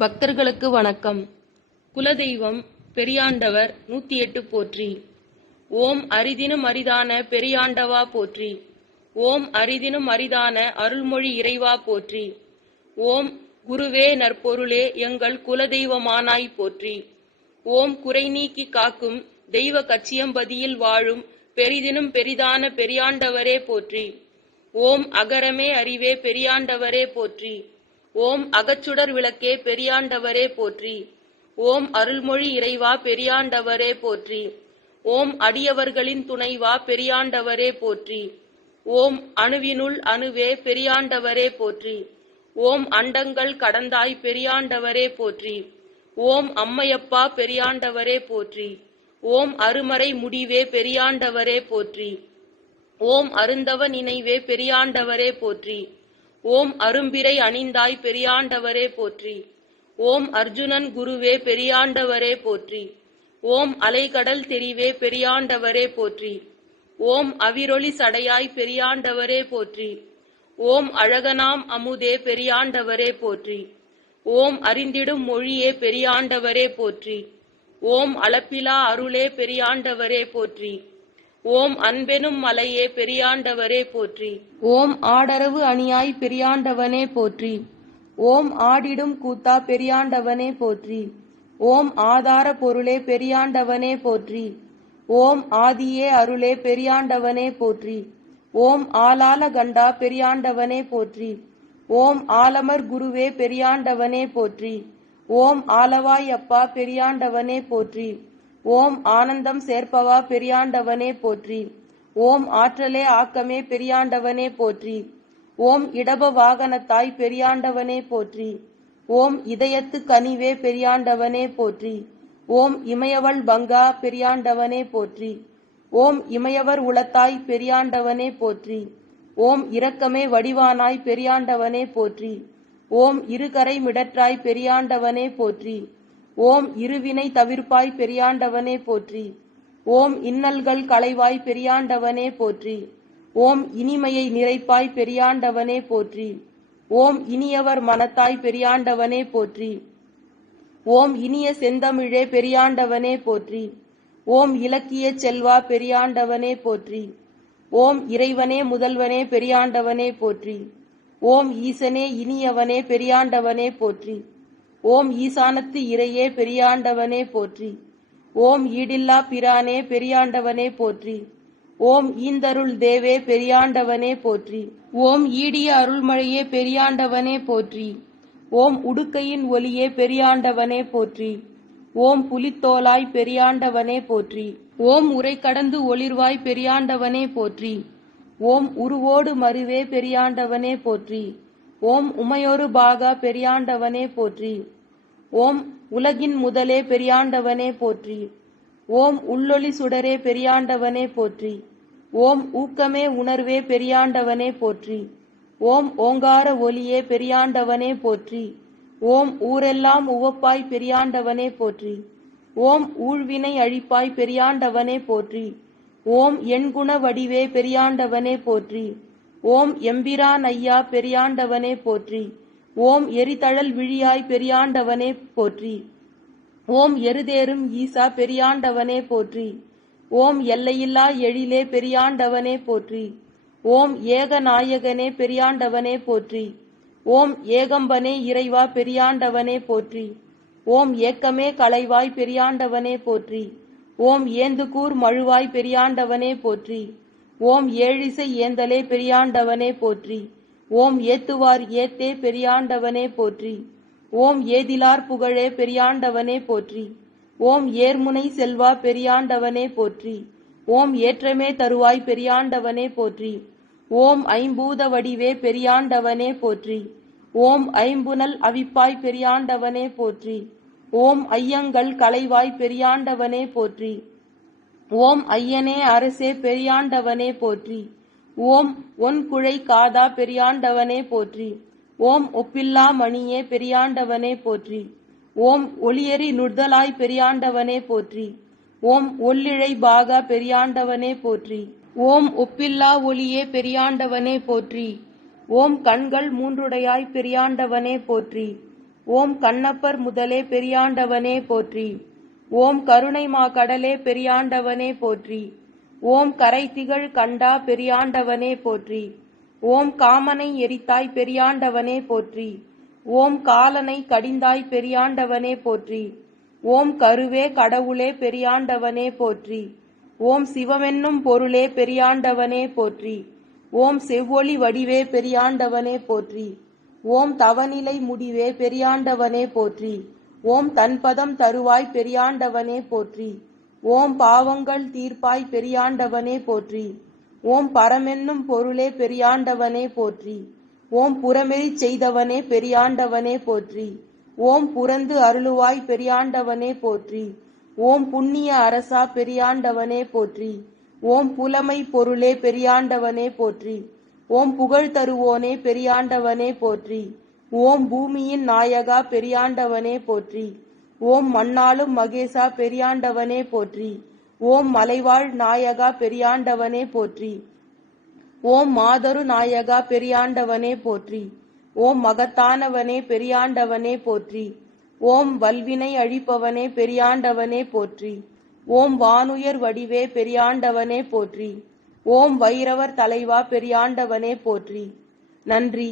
பக்தர்களுக்கு வணக்கம். குலதெய்வம் பெரியாண்டவர் நூத்தி எட்டு போற்றி. ஓம் அரிதினும் அரிதான பெரியாண்டவா போற்றி. ஓம் அரிதினும் அரிதான அருள்மொழி இறைவா போற்றி. ஓம் குருவே நற்பொருளே எங்கள் குலதெய்வமானாய் போற்றி. ஓம் குறை நீக்கி காக்கும் தெய்வ கச்சியம்பதியில் வாழும் பெரிதினும் பெரிதான பெரியாண்டவரே போற்றி. ஓம் அகரமே அறிவே பெரியாண்டவரே போற்றி. ஓம் அகச்சுடர் விளக்கே பெரியாண்டவரே போற்றி. ஓம் அருள்மொழி இறைவா பெரியாண்டவரே போற்றி. ஓம் அடியவர்களின் துணைவா பெரியாண்டவரே போற்றி. ஓம் அணுவினுள் அணுவே பெரியாண்டவரே போற்றி. ஓம் அண்டங்கள் கடந்தாய் பெரியாண்டவரே போற்றி. ஓம் அம்மையப்பா பெரியாண்டவரே போற்றி. ஓம் அருமறை முடிவே பெரியாண்டவரே போற்றி. ஓம் அருந்தவ நினைவே பெரியாண்டவரே போற்றி. ஓம் அரும்பிரை அணிந்தாய் பெரியாண்டவரே போற்றி. ஓம் அர்ஜுனன் குருவே பெரியாண்டவரே போற்றி. ஓம் அலைகடல் தெரிவே பெரியாண்டவரே போற்றி. ஓம் அவிரொளி சடையாய் பெரியாண்டவரே போற்றி. ஓம் அழகனாம் அமுதே பெரியாண்டவரே போற்றி. ஓம் அறிந்திடும் மொழியே பெரியாண்டவரே போற்றி. ஓம் அளப்பிலா அருளே பெரியாண்டவரே போற்றி. ஓம் அன்பெனும் மலையே பெரியாண்டவரே போற்றி. ஓம் ஆடரவு அணியாய் பெரியாண்டவனே போற்றி. ஓம் ஆடிடும் கூத்தா பெரியாண்டவனே போற்றி. ஓம் ஆதார பொருளே பெரியாண்டவனே போற்றி. ஓம் ஆதியே அருளே பெரியாண்டவனே போற்றி. ஓம் ஆலால கண்டா பெரியாண்டவனே போற்றி. ஓம் ஆலமர் குருவே பெரியாண்டவனே போற்றி. ஓம் ஆலவாய் அப்பா பெரியாண்டவனே போற்றி. ஓம் ஆனந்தம் சேர்ப்பவா பெரியாண்டவனே போற்றி. ஓம் ஆற்றலே ஆக்கமே பெரியாண்டவனே போற்றி. ஓம் இடப வாகனத்தாய் பெரியாண்டவனே போற்றி. ஓம் இதயத்து கனிவே பெரியாண்டவனே போற்றி. ஓம் இமயவள் பங்கா பெரியாண்டவனே போற்றி. ஓம் இமயவர் உளத்தாய் பெரியாண்டவனே போற்றி. ஓம் இரக்கமே வடிவானாய் பெரியாண்டவனே போற்றி. ஓம் இருகரை மிடற்றாய் பெரியாண்டவனே போற்றி. ஓம் இருவினை தவிர்ப்பாய் பெரியாண்டவனே போற்றி. ஓம் இன்னல்கள் களைவாய் பெரியாண்டவனே போற்றி. ஓம் இனிமையை நிறைப்பாய் பெரியாண்டவனே போற்றி. ஓம் இனியவர் மனத்தாய் பெரியாண்டவனே போற்றி. ஓம் இனிய செந்தமிழே பெரியாண்டவனே போற்றி. ஓம் இலக்கிய செல்வா பெரியாண்டவனே போற்றி. ஓம் இறைவனே முதல்வனே பெரியாண்டவனே போற்றி. ஓம் ஈசனே இனியவனே பெரியாண்டவனே போற்றி. ஓம் ஈசானத்து இறையே பெரியாண்டவனே போற்றி. ஓம் ஈடில்லா பிரானே பெரியாண்டவனே போற்றி. ஓம் ஈந்தருள் தேவே பெரியாண்டவனே போற்றி. ஓம் ஈடிய அருள்மழையே பெரியாண்டவனே போற்றி. ஓம் உடுக்கையின் ஒலியே பெரியாண்டவனே போற்றி. ஓம் புலித்தோலாய் பெரியாண்டவனே போற்றி. ஓம் உரை கடந்து ஒளிர்வாய் பெரியாண்டவனே போற்றி. ஓம் உருவோடு மருவே பெரியாண்டவனே போற்றி. ஓம் உமையொரு பாகா பெரியாண்டவனே போற்றி. ஓம் உலகின் முதலே பெரியாண்டவனே போற்றி. ஓம் உள்ளொளி சுடரே பெரியாண்டவனே போற்றி. ஓம் ஊக்கமே உணர்வே பெரியாண்டவனே போற்றி. ஓம் ஓங்கார ஒலியே பெரியாண்டவனே போற்றி. ஓம் ஊரெல்லாம் உவப்பாய் பெரியாண்டவனே போற்றி. ஓம் ஊழ்வினை அழிப்பாய் பெரியாண்டவனே போற்றி. ஓம் எண்குண வடிவே பெரியாண்டவனே போற்றி. ஓம் எம்பிரான் ஐயா பெரியாண்டவனே போற்றி. ஓம் எரிதழல் விழியாய் பெரியாண்டவனே போற்றி. ஓம் எருதேறும் ஈசா பெரியாண்டவனே போற்றி. ஓம் எல்லையில்லா எழிலே பெரியாண்டவனே போற்றி. ஓம் ஏகநாயகனே பெரியாண்டவனே போற்றி. ஓம் ஏகம்பனே இறைவா பெரியாண்டவனே போற்றி. ஓம் ஏக்கமே கலைவாய் பெரியாண்டவனே போற்றி. ஓம் ஏந்துகூர் மழுவாய் பெரியாண்டவனே போற்றி. ஓம் ஏழிசை ஏந்தலே பெரியாண்டவனே போற்றி. ஓம் ஏத்துவார் ஏத்தே பெரியாண்டவனே போற்றி. ஓம் ஏதிலார் புகழே பெரியாண்டவனே போற்றி. ஓம் ஏர்முனை செல்வா பெரியாண்டவனே போற்றி. ஓம் ஏற்றமே தருவாய் பெரியாண்டவனே போற்றி. ஓம் ஐம்பூத வடிவே பெரியாண்டவனே போற்றி. ஓம் ஐம்புனல் அவிப்பாய் பெரியாண்டவனே போற்றி. ஓம் ஐயங்கள் கலைவாய் பெரியாண்டவனே போற்றி. ஓம் ஐயனே அரசே பெரியாண்டவனே போற்றி. ஓம் ஒன் குழை காதா பெரியாண்டவனே போற்றி. ஓம் ஒப்பில்லா மணியே பெரியாண்டவனே போற்றி. ஓம் ஒளியறி நுட்தலாய் பெரியாண்டவனே போற்றி. ஓம் ஒல்லிழை பாகா பெரியாண்டவனே போற்றி. ஓம் ஒப்பில்லா ஒளியே பெரியாண்டவனே போற்றி. ஓம் கண்கள் மூன்றுடையாய் பெரியாண்டவனே போற்றி. ஓம் கண்ணப்பர் முதலே பெரியாண்டவனே போற்றி. ஓம் கருணை மா கடலே பெரியாண்டவனே போற்றி. ஓம் கரை திகழ் கண்டா பெரியாண்டவனே போற்றி. ஓம் காமனை எரித்தாய் பெரியாண்டவனே போற்றி. ஓம் காலனை கடிந்தாய் பெரியாண்டவனே போற்றி. ஓம் கருவே கடவுளே பெரியாண்டவனே போற்றி. ஓம் சிவமென்னும் பொருளே பெரியாண்டவனே போற்றி. ஓம் செவ்வொளி வடிவே பெரியாண்டவனே போற்றி. ஓம் தவநிலை முடிவே பெரியாண்டவனே போற்றி. ஓம் தன்பதம் தருவாய் பெரியாண்டவனே போற்றி. ஓம் பாவங்கள் தீர்ப்பாய் பெரியாண்டவனே போற்றி. ஓம் பரமென்னும் பொருளே பெரியாண்டவனே போற்றி. ஓம் புறமெறிச் செய்தவனே பெரியாண்டவனே போற்றி. ஓம் புறந்து அருளுவாய் பெரியாண்டவனே போற்றி. ஓம் புண்ணிய அரசா பெரியாண்டவனே போற்றி. ஓம் புலமை பொருளே பெரியாண்டவனே போற்றி. ஓம் புகழ் தருவோனே பெரியாண்டவனே போற்றி. ஓம் பூமியின் நாயகா பெரியாண்டவனே போற்றி. ஓம் மண்ணாலும் மகேசா பெரியாண்டவனே போற்றி. ஓம் மலைவாழ் நாயகா பெரியாண்டவனே போற்றி. ஓம் மாதரு நாயகா பெரியாண்டவனே போற்றி. ஓம் மகத்தானவனே பெரியாண்டவனே போற்றி. ஓம் வல்வினை அழிப்பவனே பெரியாண்டவனே போற்றி. ஓம் வானுயர் வடிவே பெரியாண்டவனே போற்றி. ஓம் வைரவர் தலைவா பெரியாண்டவனே போற்றி. நன்றி.